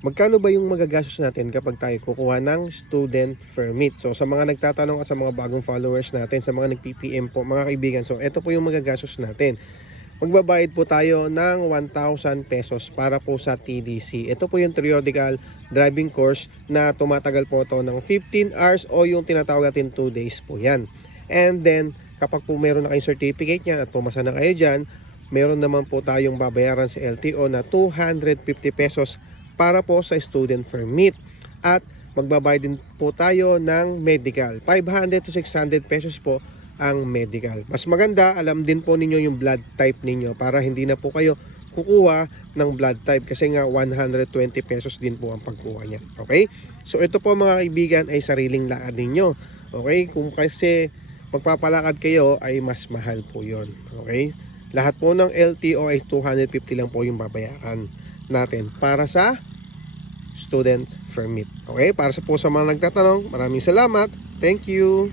Magkano ba yung magagastos natin kapag tayo kukuha ng student permit? So sa mga nagtatanong at sa mga bagong followers natin, sa mga nag-PPM po mga kaibigan, so ito po yung magagastos natin. Magbabayad po tayo ng 1,000 pesos para po sa TDC. Ito po yung periodical driving course na tumatagal po ito ng 15 hours o yung tinatawag natin 2 days po yan. And then kapag po meron na kayong certificate niyan at pumasa na kayo dyan, meron naman po tayong babayaran sa LTO na 250 pesos para po sa student permit. At magbabayad din po tayo ng medical. 500 to 600 pesos po ang medical. Mas maganda, alam din po ninyo yung blood type ninyo para hindi na po kayo kukuha ng blood type kasi nga 120 pesos din po ang pagkuha niya. Okay? So ito po mga kaibigan ay sariling laan ninyo. Okay? Kung kasi magpapalakad kayo ay mas mahal po yon. Okay? Lahat po ng LTO ay 250 lang po yung babayaran natin para sa student permit. Okay? Para sa po sa mga nagtatanong, maraming salamat. Thank you.